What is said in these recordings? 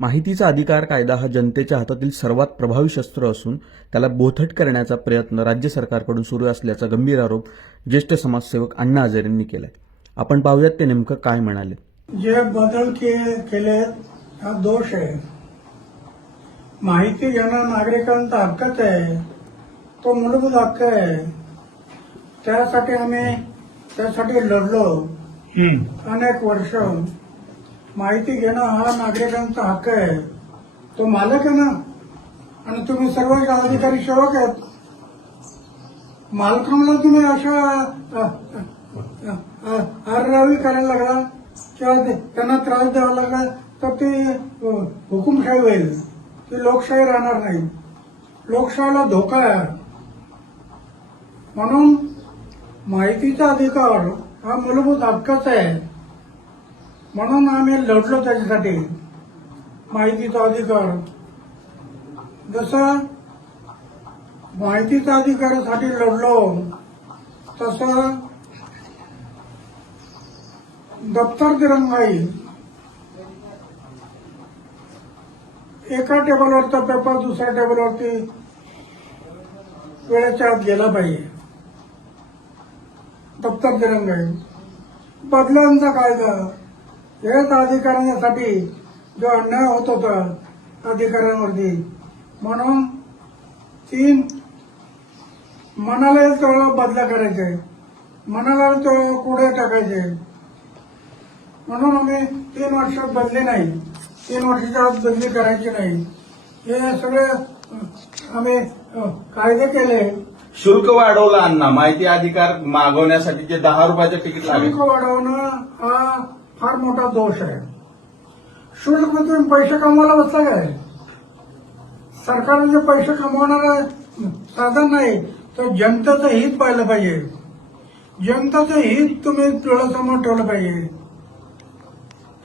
माहितीचा अधिकार कायदा हा जनतेच्या हातातील सर्वात प्रभावी शस्त्र असून त्याला बोथट करण्याचा प्रयत्न राज्य सरकारकडून सुरू असल्याचा गंभीर आरोप ज्येष्ठ समाजसेवक अण्णा हजारेंनी केलाय. आपण पाहूयात ते नेमकं काय म्हणाले. जे बदल केले हा दोष आहे. माहिती घेणं नागरिकांचा हक्कच आहे, तो मूलभूत हक्क आहे. त्यासाठी आम्ही लढलो अनेक वर्ष. माहिती घेणं हा नागरिकांचा हक्क आहे, तो मालक आहे ना. आणि तुम्ही सर्व अधिकारी सेवक आहेत. मालकांना तुम्ही अशा आररावी करायला लागला किंवा त्यांना त्रास द्यावा लागला तर ती हुकुमशाही होईल, ती लोकशाही राहणार नाही. लोकशाहीला धोका आहे. म्हणून माहितीचा अधिकार हा मूलभूत हक्कच आहे. म्हणून आम्ही लढलो त्याच्यासाठी. माहितीचा अधिकार, जसं माहितीच्या अधिकारासाठी लढलो तसं दप्तर दिरंगाई, एका टेबलवरचा पेपर दुसऱ्या टेबलवरती वेळेच्या आत गेला पाहिजे. दप्तर दिरंगाई, बदलांचा कायदा, हेच अधिकाऱ्यांसाठी जो अन्याय होत होता अधिकाऱ्यांवरती, म्हणून मनाला तो बदला करायचे, मनाला तो कुठे टाकायचे. म्हणून आम्ही 3 वर्षात बदली नाही, 3 वर्षाच्या आत बदली करायची नाही. हे सगळे आम्ही कायदे केले. शुल्क वाढवलं अण्णा, माहिती अधिकार मागवण्यासाठी जे 10 रुपयाचं तिकीट लागेल. शुल्क वाढवणं हा फार मोठा दोष आहे. शुल्क तुम्ही पैसे कमवायला बसला काय? सरकारने जे पैसे कमवणारं साधन नाही, तर जनतेचं हित पाहिलं पाहिजे. जनतेचं हित तुम्ही डोळ्यासमोर ठेवलं पाहिजे.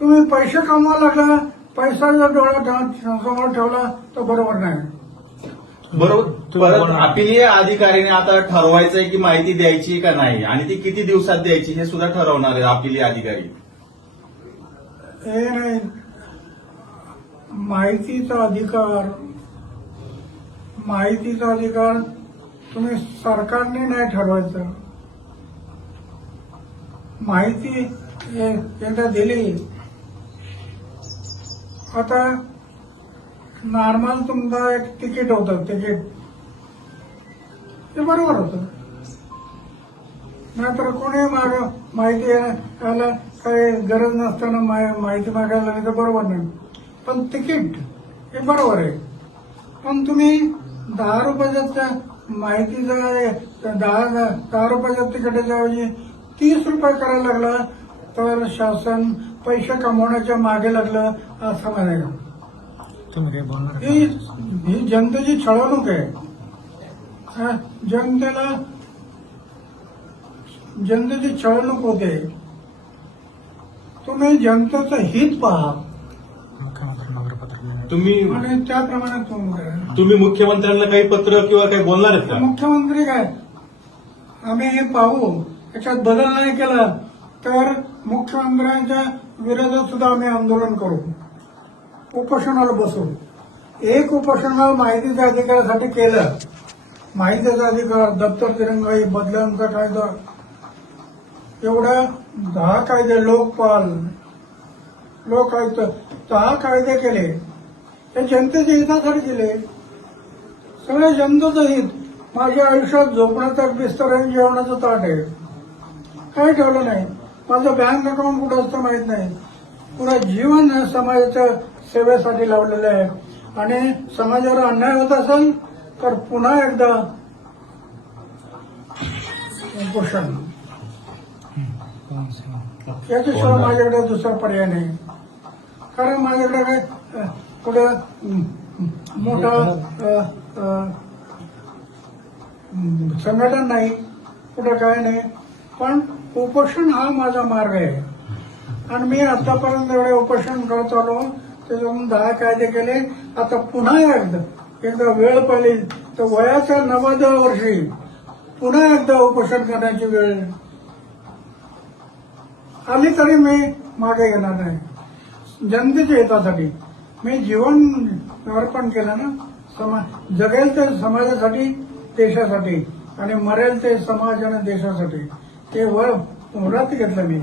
तुम्ही पैसे कमवायला लागला, पैसा जर डोळ्यासमोर ठेवला तर बरोबर नाही. बरोबर. परत अपिलीय अधिकाऱ्याने आता ठरवायचंय की माहिती द्यायची का नाही, आणि ती किती दिवसात द्यायची हे सुद्धा ठरवणार आहे अपिलीय अधिकारी. हे नाही, माहितीचा अधिकार तुम्ही सरकारने नाही ठरवायचं. माहिती एकदा दिली, आता नॉर्मल तुमचं एक तिकीट होतं, तिकीट ते बरोबर होतं. नाहीतर कोणी माहिती यायला काही गरज नसताना माहिती मागायला लागली तर बरोबर नाही. पण तिकीट हे बरोबर आहे. पण तुम्ही 10 रुपयाच्या माहितीचं 10 रुपयाच्या तिकिटाच्या ऐवजी 30 रुपये करायला लागला तर शासन पैसे कमवण्याच्या मागे लागलं असं म्हणायला. ही जनतेची छळवणूक आहे. जनतेची छळवणूक होते. तुम्ही जनतेचं हित पहा तुम्ही आणि त्याप्रमाणे तुम्ही मुख्यमंत्र्यांना काही पत्र किंवा काही बोलणार आहेत का? मुख्यमंत्री काय, आम्ही हे पाहू, याच्यात बदल नाही केला तर मुख्यमंत्र्यांच्या विरोधात सुद्धा आम्ही आंदोलन करू, उपोषणाला बसू. एक उपोषण माहितीच्या अधिकारासाठी केलं. माहितीचा अधिकार, दप्तर दिरंगाई, बदल्यांचा कायदा, एवढ्या 10 कायदे, लोकपाल, लोकायुक्त, 10 कायदे केले. हे जनतेच्या हितासाठी केले. सगळे जनतेचं हित. माझ्या आयुष्यात झोपण्याचा बिस्तर आणि जेवणाचं ताट आहे, काही ठेवलं नाही. माझं बँक अकाउंट कुठं असतं माहित नाही. पुरा जीवन समाजाच्या सेवेसाठी लावलेलं आहे. आणि समाजावर अन्याय होत असेल तर पुन्हा एकदा उपोषण. याच्याशिवाय माझ्याकडे दुसरा पर्याय नाही. कारण माझ्याकडे काय कुठे मोठा संघटन नाही, कुठं काय नाही. पण उपोषण हा माझा मार्ग आहे. आणि मी आतापर्यंत एवढे उपोषण करत आलो, त्याच्यातून 10 कायदे केले. आता पुन्हा एकदा वेळ पाहिली तर वयाच्या 90व्या वर्षी पुन्हा एकदा उपोषण करण्याची वेळ आली तरी मी मागे घेणार नाही. जनतेच्या हितासाठी मी जीवन अर्पण केलं ना, जगेल ते समाजासाठी, देशासाठी, आणि मरेल ते समाज आणि देशासाठी. ते व्रत घेतलं मी.